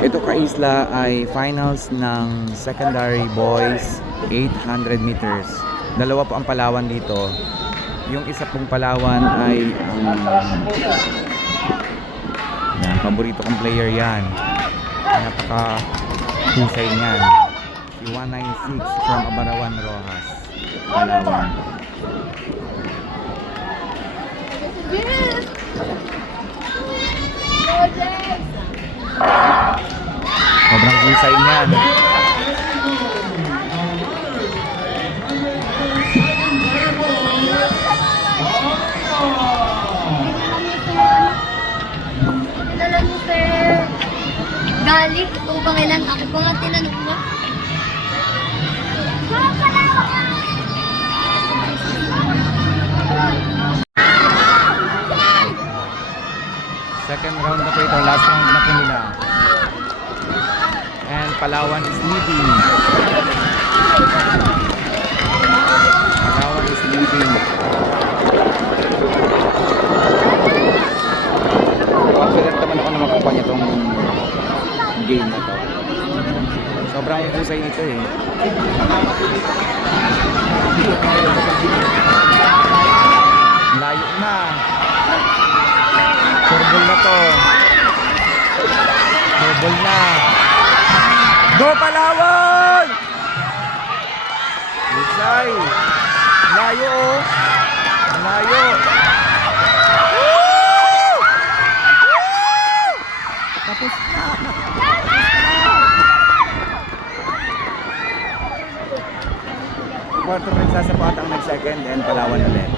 Ito ka-isla ay finals ng secondary boys 800 meters. Dalawa po ang Palawan dito. Yung isa pong Palawan ay yan, paborito kong player yan. Napaka husay niyan. Si 196 from Abarawan, Rojas, Palawan. Sobrang husay niyan. Kilala niyo, sir. Galing, ito ba kailan? Ako pa nga tinanong mo. Second round na po ito, last round na po nila. And Palawan is leading. Palawan is leading. Confident naman ako na makukuha niya tong game na to. Sobrang husay nito eh. Layo na. Surbol na to. Surbol na. Go Palawan! Husay. Layo oh. Layo. Tapos na. Quarter rin sasapat ang nag-second and Palawan ulit.